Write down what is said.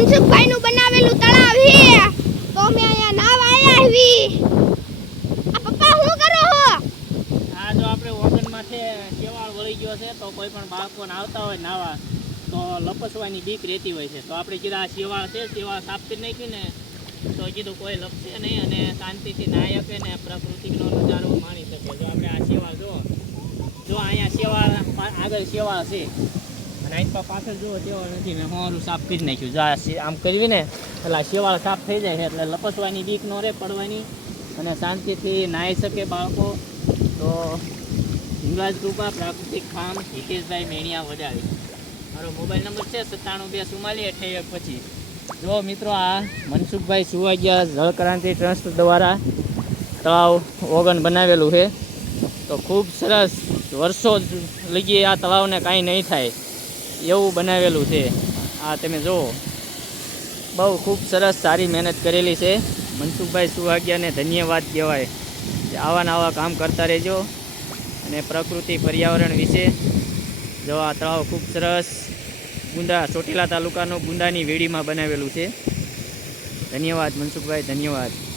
મનસુખભાઈ નું બનાવેલું તળાવ હે તો અમે અહીંયા નાવા આયા હવી આ પપ્પા શું કરો હો? આ જો આપણે ઓગનમાં છે કેવાળ વળી ગયો છે, તો કોઈ પણ બાળકોને આવતા હોય નાવા, તો લપસવાની બીક રહેતી હોય છે. તો આપણે કીધા આ શેવાળ છે, શેવાળ સાફ કરી ને, તો કીધું કોઈ લપસે નહીં અને શાંતિથી નાહી શકે ને પ્રકૃતિનો નજારો માણી શકે. જો આપણે આ શેવાળ જો જો અહીંયા શેવાળ, આગળ શેવાળ છે. પા- પાછળ જુઓ શેવાળ નથી, મેં હોરું સાફ કરી નાખ્યું. જા આમ કરવી ને શેવાળ સાફ થઈ જાય છે, એટલે લપસવાની બીક ન રહે પડવાની. અને શાંતિથી નાહી શકે બાળકો. તો હિંગળાજ કૃપા, પ્રાકૃતિક ફાર્મ હિતેશભાઈ મેણિયા વડાવી મારો મોબાઈલ નંબર છે સત્તાણું બે ચુમ્માલીસ અઠ્યાવીસ પચીસ. જો મિત્રો, આ મનસુખભાઈ સુવાગિયા જળક્રાંતિ ટ્રસ્ટ દ્વારા તળાવ ઓગન બનાવેલું છે. તો ખૂબ સરસ વર્ષો લગી આ તળાવને કાંઈ નહીં થાય. એવું બનાવેલું છે. આ તમે જુઓ. બહુ ખૂબ સરસ સારી મહેનત કરેલી છે. મનસુખભાઈ સુવાગિયાને ધન્યવાદ કહેવાય. કે આવા આવા કામ કરતા રહેજો. અને પ્રકૃતિ પર્યાવરણ વિશે જો આ તળાવ ખૂબ સરસ ગુંદા ચોટીલા તાલુકાનો ગુંદાની વેડીમાં બનાવેલું છે. ધન્યવાદ મનસુખભાઈ, ધન્યવાદ.